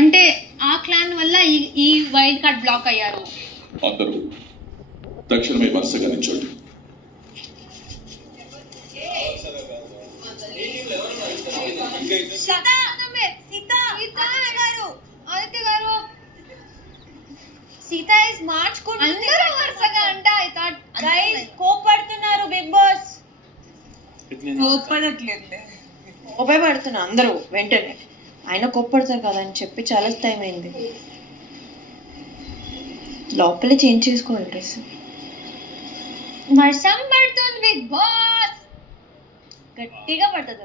అంటే ఆ క్లాన్ వల్ల ఈ వైల్డ్ కార్డ్ బ్లాక్ అయ్యారు. అందరూ తక్షణమే వరుసగా నిల్చోండి. సీతా ఇస్ మార్చుకుంటుంది. అందరూ వరుసగా అంటే ఐ థాట్ గైస్ కోపడుతున్నారు. బిగ్ బాస్ కోపడుతున్నా అందరూ వెంటనే. ఆయన కోప్పడతారు కదా అని చెప్పి చాలా టైం అయింది. లోపలే చేంజ్ చేసుకోవాలి డ్రెస్. వర్షం పడుతుంది బిగ్ బాస్. గట్టిగా పడుతుంది.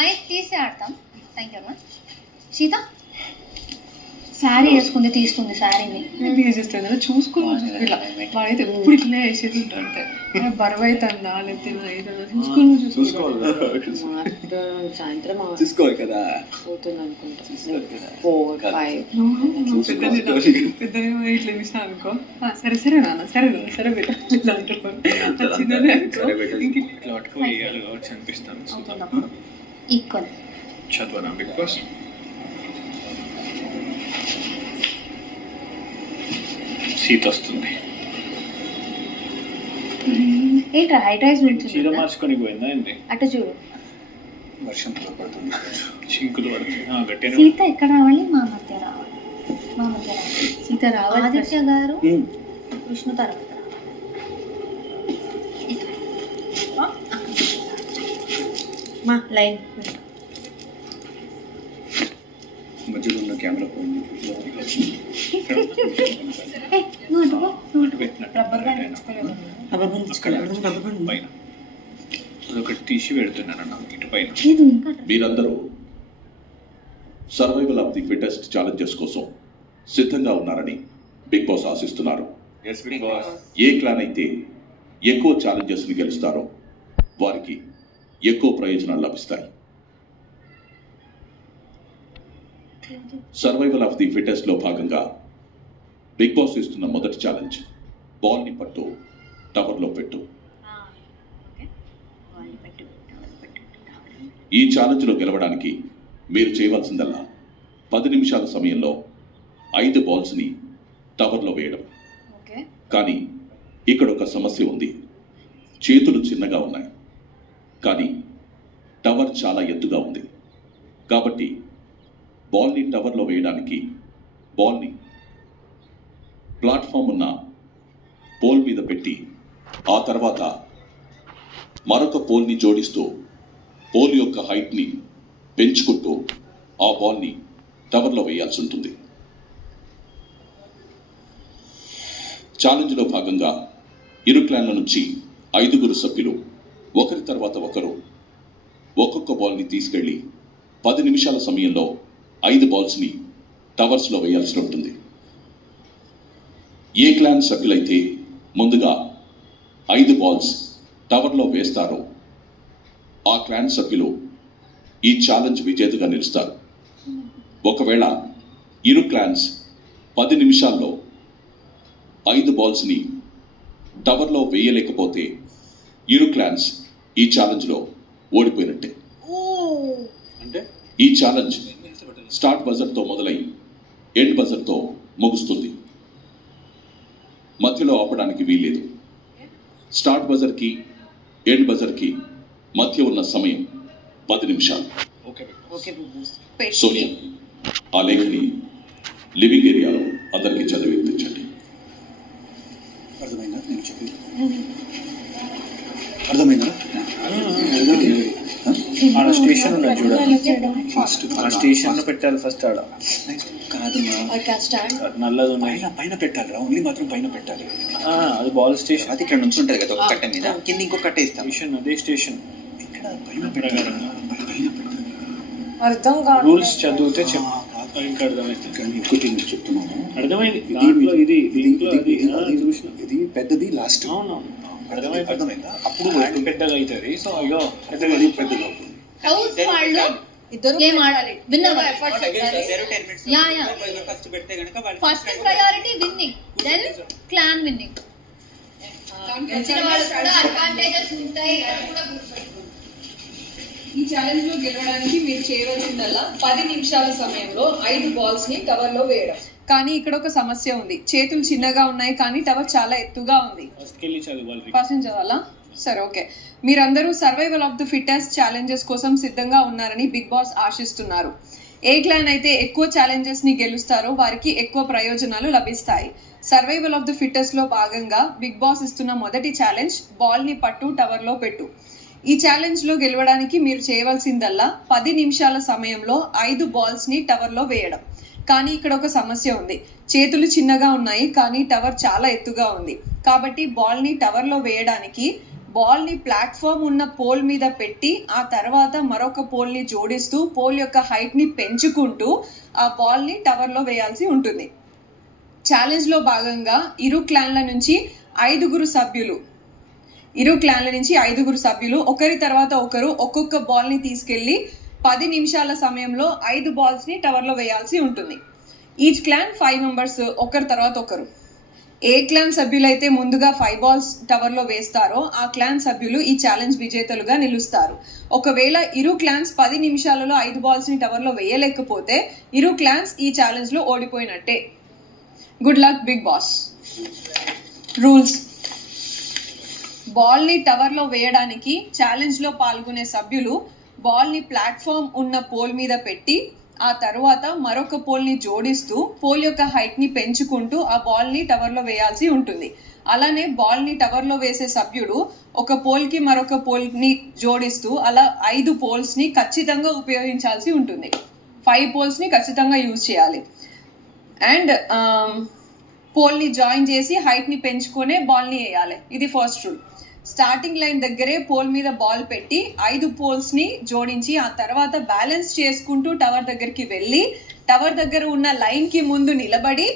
మైక్ తీసి ఆడతాం. థ్యాంక్ యూ అమ్మా. సీత శారీ వేసుకుంది, తీస్తుంది శారీని. తీసేస్తుంది చూసుకోవాలి. ఇట్లా వాడైతే ఎప్పుడు ఇట్లా వేసేది ఉంటాడు. బరువు అవుతుందా లేకపోతే చూసుకోవాలి. సాయంత్రం చూసుకోవాలి కదా అవుతుంది అనుకుంటా. పెద్ద ఇట్లా చూసినా అనుకో, సరే సరే నాన్న సరే సరే ఇట్లా అంటున్నాను. ఈక్వల్ చదవనా బిగ్ బాస్. సీత వస్తుంది. ఏంట్రా హైట్ రైస్ చీర మార్చుకొని పోయిందా ఏంటి? అటు చూడు. వర్షం పడుతుంది, చింకులు పడుతుంది. గట్టిగా సీత ఎక్కడ రావాలి? మా మధ్య రావాలి. మా మధ్య రావాలి. సీత రావాలి. ఆదిత్య గారు విష్ణు తర్వాత మా లైన్ మధ్యలో ఉన్న కెమెరా పోయింది. పైన అదొకటి తీసి పెడుతున్నాను ఇటు పైన. మీరందరూ survival of the fittest challenges కోసం సిద్ధంగా ఉన్నారని బిగ్ బాస్ ఆశిస్తున్నారు. ఏ క్లాన్ అయితే ఎక్కువ ఛాలెంజెస్ని గెలుస్తారో వారికి ఎక్కువ ప్రయోజనాలు లభిస్తాయి. సర్వైవల్ ఆఫ్ ది ఫిటెస్ట్ లో భాగంగా బిగ్ బాస్ ఇస్తున్న మొదటి ఛాలెంజ్ బాల్ని పట్టు, టవర్లో పెట్టు. ఈ ఛాలెంజ్లో గెలవడానికి మీరు చేయవలసిందల్లా 10 నిమిషాల సమయంలో 5 బాల్స్ని టవర్లో వేయడం. కానీ ఇక్కడ ఒక సమస్య ఉంది. చేతులు చిన్నగా ఉన్నాయి, కానీ టవర్ చాలా ఎత్తుగా ఉంది. కాబట్టి బాల్ని టవర్లో వేయడానికి బాల్ని ప్లాట్ఫామ్ ఉన్న పోల్ మీద పెట్టి ఆ తర్వాత మరొక పోల్ని జోడిస్తూ పోల్ యొక్క హైట్ని పెంచుకుంటూ ఆ బాల్ని టవర్లో వేయాల్సి ఉంటుంది. ఛాలెంజ్లో భాగంగా ఇరు క్లాన్ల నుంచి 5 సభ్యులు ఒకరి తర్వాత ఒకరు ఒక్కొక్క బాల్ని తీసుకెళ్ళి 10 నిమిషాల సమయంలో 5 బాల్స్ని టవర్స్లో వేయాల్సి ఉంటుంది. ఏ క్లాన్ సభ్యులైతే ముందుగా 5 బాల్స్ టవర్లో వేస్తారో ఆ క్లాన్ సభ్యులు ఈ ఛాలెంజ్ విజేతగా నిలుస్తారు. ఒకవేళ ఇరు క్లాన్స్ 10 నిమిషాల్లో 5 బాల్స్ని టవర్లో వేయలేకపోతే ఇరు క్లాన్స్ ఈ ఛాలెంజ్లో ఓడిపోయినట్టే. అంటే ఈ ఛాలెంజ్ స్టార్ట్ బజర్తో మొదలై ఎండ్ బజర్తో ముగుస్తుంది. మధ్యలో ఆపడానికి వీల్లేదు. స్టార్ట్ బజర్కి ఎండ్ బజర్కి మధ్య ఉన్న సమయం 10 నిమిషాలు. సోనియా, ఆ లేఖని లివింగ్ ఏరియాలో అందరికీ చదివి వినిపించండి. అర్థమైందా నేను చెప్పింది? అర్థమైందా? ఆడ స్టేషన్ ఉన్నది చూడాలి. ఆ స్టేషన్ పెట్టాలి ఫస్ట్. ఆడ నల్లది ఉన్నాయి, పైన పెట్టాలి. ఓన్లీ మాత్రం పైన పెట్టాలి. అది బాల్ స్టేషన్. అది ఇక్కడ నుంచి ఉంటుంది కదా, ఒక కట్ట మీద కింద ఇంకో కట్ట ఇస్తాం. స్టేషన్ అదే స్టేషన్. ఇక్కడ పైన పెట్టాలి. అర్థం కాదు. రూల్స్ చదివితే ఇంకా అర్థమైంది. కానీ ఇంకోటి నేను చెప్తున్నాను, అర్థమైంది. ఇది పెద్దది లాస్ట్. అవునవును, అర్థమైందా? అప్పుడు పెద్దగా అవుతుంది. సో అయ్యో పెద్దగా పెద్దగా అవుతుంది. హౌస్ వాళ్ళు గేమ్ ఆడాలి. Winner first priority winning, then clan winning. వచ్చిన వాళ్ళకి కూడా అడ్వాంటేజెస్ ఉంటాయి. అది కూడా గుర్తుపెట్టుకోండి. ఈ ఛాలెంజ్ లో గెలవడానికి మీరు చేయవలసిందల్లా 10 నిమిషాల సమయంలో 5 బాల్స్ ని టవర్ లో వేయడం. కానీ ఇక్కడ ఒక సమస్య ఉంది. చేతులు చిన్నగా ఉన్నాయి కానీ టవర్ చాలా ఎత్తుగా ఉంది. ఫస్ట్ చదవాలా? సరే, ఓకే. మీరందరూ survival of the fittest challenges కోసం సిద్ధంగా ఉన్నారని బిగ్ బాస్ ఆశిస్తున్నారు. ఏ క్లాన్ అయితే ఎక్కువ ఛాలెంజెస్ ని గెలుస్తారో వారికి ఎక్కువ ప్రయోజనాలు లభిస్తాయి. సర్వైవల్ ఆఫ్ ది ఫిట్టెస్ట్ లో భాగంగా బిగ్ బాస్ ఇస్తున్న మొదటి ఛాలెంజ్ బాల్ ని పట్టు టవర్ లో పెట్టు. ఈ ఛాలెంజ్ లో గెలవడానికి మీరు చేయవలసిందల్లా 10 నిమిషాల సమయంలో 5 బాల్స్ ని టవర్ లో వేయడం. కానీ ఇక్కడ ఒక సమస్య ఉంది. చేతులు చిన్నగా ఉన్నాయి కానీ టవర్ చాలా ఎత్తుగా ఉంది. కాబట్టి బాల్ ని టవర్ లో వేయడానికి బాల్ ని ప్లాట్ఫామ్ ఉన్న పోల్ మీద పెట్టి ఆ తర్వాత మరొక పోల్ ని జోడిస్తూ పోల్ యొక్క హైట్ ని పెంచుకుంటూ ఆ బాల్ ని టవర్ లో వేయాల్సి ఉంటుంది. ఛాలెంజ్ లో భాగంగా ఇరు క్లాన్ల నుంచి ఐదుగురు సభ్యులు ఒకరి తర్వాత ఒకరు ఒక్కొక్క బాల్ ని తీసుకెళ్లి 10 నిమిషాల సమయంలో 5 బాల్స్ ని టవర్ లో వేయాల్సి ఉంటుంది. ఈచ్ క్లాన్ 5 మెంబర్స్ ఒకరి తర్వాత ఒకరు. ఏ క్లాన్ సభ్యులైతే ముందుగా 5 బాల్స్ టవర్ లో వేస్తారో ఆ క్లాన్ సభ్యులు ఈ ఛాలెంజ్ విజేతలుగా నిలుస్తారు. ఒకవేళ ఇరు క్లాన్స్ 10 నిమిషాలలో 5 బాల్స్ ని టవర్ లో వేయలేకపోతే ఇరు క్లాన్స్ ఈ ఛాలెంజ్ లో ఓడిపోయినట్టే. Good luck big boss. Rules: ball ని టవర్ లో వేయడానికి ఛాలెంజ్ లో పాల్గొనే సభ్యులు బాల్ ని ప్లాట్ఫామ్ ఉన్న పోల్ మీద పెట్టి ఆ తర్వాత మరొక పోల్ ని జోడిస్తూ పోల్ యొక్క హైట్ ని పెంచుకుంటూ ఆ బాల్ ని టవర్ లో వేయాల్సి ఉంటుంది. అలానే బాల్ ని టవర్ లో వేసే సభ్యుడు ఒక పోల్ కి మరొక పోల్ ని జోడిస్తూ అలా 5 పోల్స్ ని ఖచ్చితంగా ఉపయోగించాల్సి ఉంటుంది. 5 పోల్స్ ని ఖచ్చితంగా యూజ్ చేయాలి. అండ్ పోల్ ని జాయిన్ చేసి హైట్ ని పెంచుకొనే బాల్ ని వేయాలి. ఇది ఫస్ట్ రూల్. స్టార్టింగ్ లైన్ దగ్గరే పోల్ మీద బాల్ పెట్టి 5 పోల్స్ ని జోడించి ఆ తర్వాత బ్యాలెన్స్ చేసుకుంటూ టవర్ దగ్గరికి వెళ్ళి టవర్ దగ్గర ఉన్న లైన్ కి ముందు నిలబడి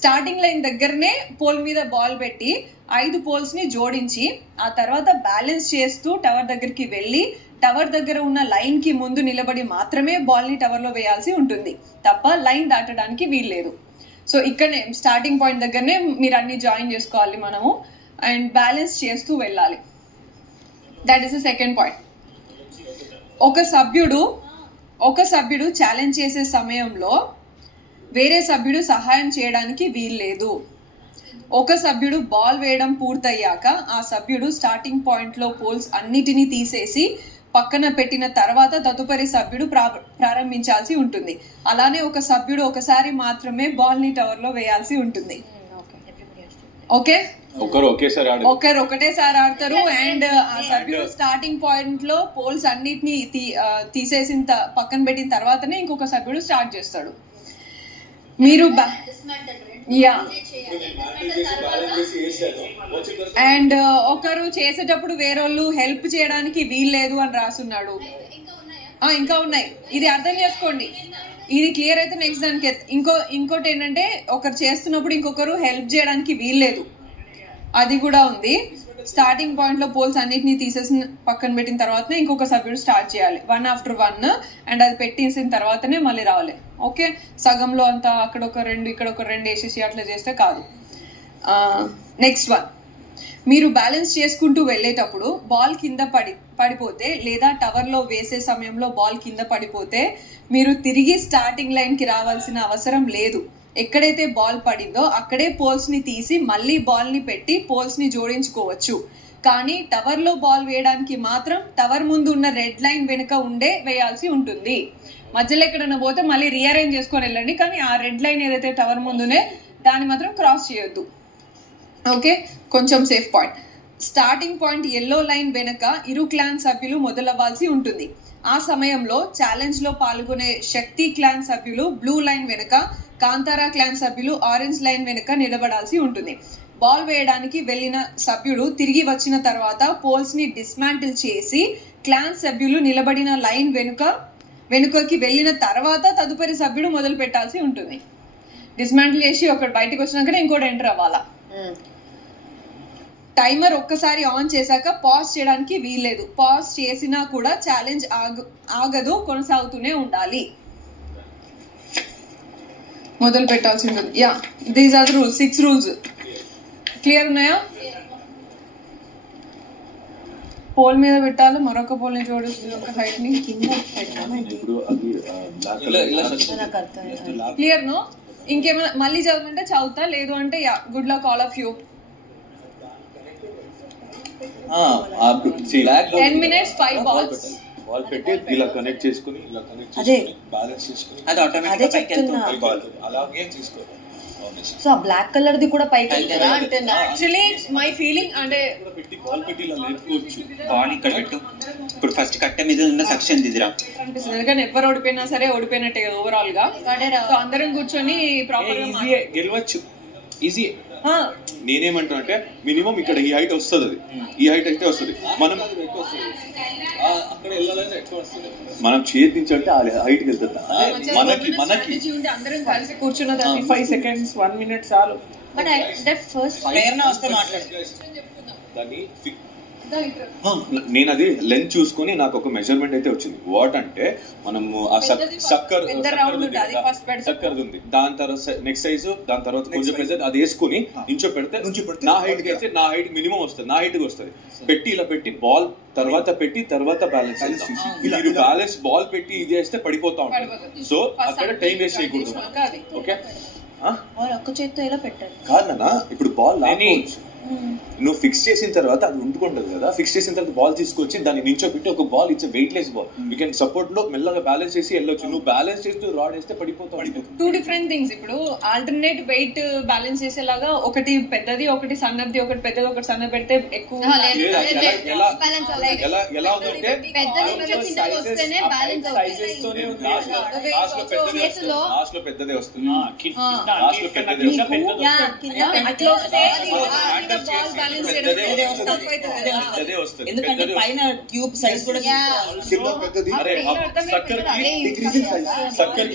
స్టార్టింగ్ లైన్ దగ్గరనే పోల్ మీద బాల్ పెట్టి 5 పోల్స్ ని జోడించి ఆ తర్వాత బ్యాలెన్స్ చేస్తూ టవర్ దగ్గరికి వెళ్ళి టవర్ దగ్గర ఉన్న లైన్ కి ముందు నిలబడి మాత్రమే బాల్ ని టవర్ లో వేయాల్సి ఉంటుంది తప్ప లైన్ దాటడానికి వీల్లేదు. సో ఇక్కడనే స్టార్టింగ్ పాయింట్ దగ్గరనే మీరు అన్ని జాయిన్ చేసుకోవాలి మనము అండ్ బ్యాలెన్స్ చేస్తూ వెళ్ళాలి. That is the second point. ఒక సభ్యుడు ఛాలెంజ్ చేసే సమయంలో వేరే సభ్యుడు సహాయం చేయడానికి వీల్లేదు. ఒక సభ్యుడు బాల్ వేయడం పూర్తయ్యాక ఆ సభ్యుడు స్టార్టింగ్ పాయింట్లో పోల్స్ అన్నిటినీ తీసేసి పక్కన పెట్టిన తర్వాత తదుపరి సభ్యుడు ప్రారంభించాల్సి ఉంటుంది. అలానే ఒక సభ్యుడు ఒకసారి మాత్రమే బాల్ ని టవర్ లో వేయాల్సి ఉంటుంది. ఓకే, ఒకరు ఒకటేసారి ఆడతారు. అండ్ ఆ సభ్యుడు స్టార్టింగ్ పాయింట్ లో పోల్స్ అన్నిటినీ తీసేసిన పక్కన పెట్టిన తర్వాతనే ఇంకొక సభ్యుడు స్టార్ట్ చేస్తాడు. మీరు అండ్ ఒకరు చేసేటప్పుడు వేరేళ్ళు హెల్ప్ చేయడానికి వీల్లేదు అని రాసున్నాడు. ఇంకా ఉన్నాయి. ఇది అర్థం చేసుకోండి. ఇది క్లియర్ అయితే నెక్స్ట్ దానికి ఇంకోటి ఏంటంటే ఒకరు చేస్తున్నప్పుడు ఇంకొకరు హెల్ప్ చేయడానికి వీల్లేదు, అది కూడా ఉంది. స్టార్టింగ్ పాయింట్ లో పోల్స్ అన్నిటినీ తీసేసి పక్కన పెట్టిన తర్వాతనే ఇంకొక సభ్యుడు స్టార్ట్ చేయాలి 1 after 1 అండ్ అది పెట్టేసిన తర్వాతనే మళ్ళీ రావాలి. ఓకే, సగంలో అంతా అక్కడ ఒక 2 ఇక్కడ ఒక 2 వేసేసి అట్లా చేస్తే కాదు. నెక్స్ట్ వన్, మీరు బ్యాలెన్స్ చేసుకుంటూ వెళ్ళేటప్పుడు బాల్ కింద పడిపోతే లేదా టవర్లో వేసే సమయంలో బాల్ కింద పడిపోతే మీరు తిరిగి స్టార్టింగ్ లైన్కి రావాల్సిన అవసరం లేదు. ఎక్కడైతే బాల్ పడిందో అక్కడే పోల్స్ని తీసి మళ్ళీ బాల్ని పెట్టి పోల్స్ని జోడించుకోవచ్చు. కానీ టవర్లో బాల్ వేయడానికి మాత్రం టవర్ ముందు ఉన్న రెడ్ లైన్ వెనుక ఉండే వేయాల్సి ఉంటుంది. మధ్యలో ఎక్కడన్నా పోతే మళ్ళీ రీఅరేంజ్ చేసుకొని వెళ్ళండి, కానీ ఆ రెడ్ లైన్ ఏదైతే టవర్ ముందునే దాన్ని మాత్రం క్రాస్ చేయొద్దు. ఓకే, కొంచెం safe point. Starting point yellow line వెనక ఇరు క్లాన్ సభ్యులు మొదలవ్వాల్సి ఉంటుంది. ఆ సమయంలో ఛాలెంజ్లో పాల్గొనే శక్తి క్లాన్ సభ్యులు బ్లూ లైన్ వెనక, కాంతారా క్లాన్ సభ్యులు ఆరెంజ్ లైన్ వెనక నిలబడాల్సి ఉంటుంది. బాల్ వేయడానికి వెళ్ళిన సభ్యుడు తిరిగి వచ్చిన తర్వాత పోల్స్ని డిస్మాంటిల్ చేసి క్లాన్ సభ్యులు నిలబడిన లైన్ వెనుకకి వెళ్ళిన తర్వాత తదుపరి సభ్యుడు మొదలు పెట్టాల్సి ఉంటుంది. డిస్మాంటిల్ చేసి ఒకటి బయటకు వచ్చినాకనే ఇంకోటి ఎంటర్ అవ్వాలా. టైమర్ ఒక్కసారి ఆన్ చేశాక పాజ్ చేయడానికి వీల్లేదు. పాజ్ చేసినా కూడా ఛాలెంజ్ ఆగదు, కొనసాగుతూనే ఉండాలి. మొదలు పెట్టాల్సి ఉంటుంది. Yeah, these are the rules. 6 rules clear ఉన్నాయా? పోల్ మీద పెట్టాలి, మరొక పోల్ని జోడిస్తుంది ఒక హైట్ ని. కింద పెట్టామా ఏంటి? ఇప్పుడు అది నాకు అర్థం క్లియర్ నో? ఇంకేమైనా మళ్ళీ చదువుతుంటే చదువుతా, లేదు అంటే yeah, good luck all of you. 10 minutes 5 balls. Ball పెట్టి ఇలా కనెక్ట్ చేసుకుని అదే. బ్యాలెన్స్ చేసుకుని అది అదే ఆటోమేటిక్ చెప్తున్నా. అలాగే తీసుకోవాలి. సో ఆ బ్లాక్ కలర్ ది కూడా పైకి వెళ్తుందా అంటే యాక్చువల్లీ మై ఫీలింగ్ అంటే బాల్ పెట్టి ఇలా లేపుకోవచ్చు. బాల్ ఇక్కడ పెట్టు. ఇప్పుడు ఫస్ట్ కట్ట మీద ఉన్న సెక్షన్ దిదిరా. అనిపిస్తుంది, ఎందుకంటే ఎవరు ఓడిపోయినా సరే ఓడిపోయినట్టే కదా ఓవరాల్ గా. సో అందరం కూర్చొని ప్రాపర్ గా ఈజీ గెలవచ్చు, ఈజీ. నేనేమంటున్నా అంటే మినిమం ఇక్కడ ఈ హైట్ వస్తుంది, అది ఈ హైట్ అయితే వస్తుంది. మనం మనం చేతించంటే ఆ హైట్కి వెళ్తుంది. మనకి అందరం కలిసి కూర్చున్న 5 seconds 1 minute చాలు. బట్ అంటే ఫస్ట్ వస్తే మాట్లాడు. దాన్ని నేను అది లెంత్ చూసుకొని నాకు ఒక మెజర్మెంట్ అయితే వచ్చింది. వాట్ అంటే మనము ఆ సక్కర్ ఉంది, దాని తర్వాత నెక్స్ట్ సైజు, దాని తర్వాత కొంచెం పెద్ద అది వేసుకుని ఇంచో పెడితే నా హైట్ కి అయితే నా హైట్ మినిమం వస్తుంది, నా హైట్ కి వస్తుంది. పెట్టి ఇలా పెట్టి బాల్ తర్వాత పెట్టి తర్వాత బ్యాలెన్స్ మీరు బ్యాలెన్స్ బాల్ పెట్టి ఇది చేస్తే పడిపోతా ఉంటుంది. సో అక్కడ టైం వేస్ట్ చేయకూడదు. ఓకే ఒక్క చేత్తో ఇలా పెట్టారు కాదు నాన్న, ఇప్పుడు బాల్ నువ్వు ఫిక్స్ చేసిన తర్వాత అది ఉంటుకుంటుంది కదా, ఫిక్స్ చేసిన తర్వాత బాల్ తీసుకొచ్చి దాన్ని నించో పెట్టి ఒక బాల్ ఇచ్చే weightless ball you can support లో మెల్లగా బ్యాలెన్స్ చేసి వెళ్ళొచ్చు. నువ్వు బ్యాలెన్స్ చేస్తూ రాడ్ వేస్తే పడిపోతావు. 2 different థింగ్స్. ఇప్పుడు ఆల్టర్నేట్ వెయిట్ బ్యాలెన్స్ చేసేలాగా ఒకటి పెద్దది ఒకటి సన్నది, ఒకటి పెద్దది ఒకటి సన్నది పెడితే ఎక్కువ ఎలా ఉందంటే లాస్ట్ లో పెద్దదే వస్తుంది. పెద్దదే వస్తుంది. ఎందుకంటే పైన ట్యూబ్ సైజ్ కూడా సక్కర్ కి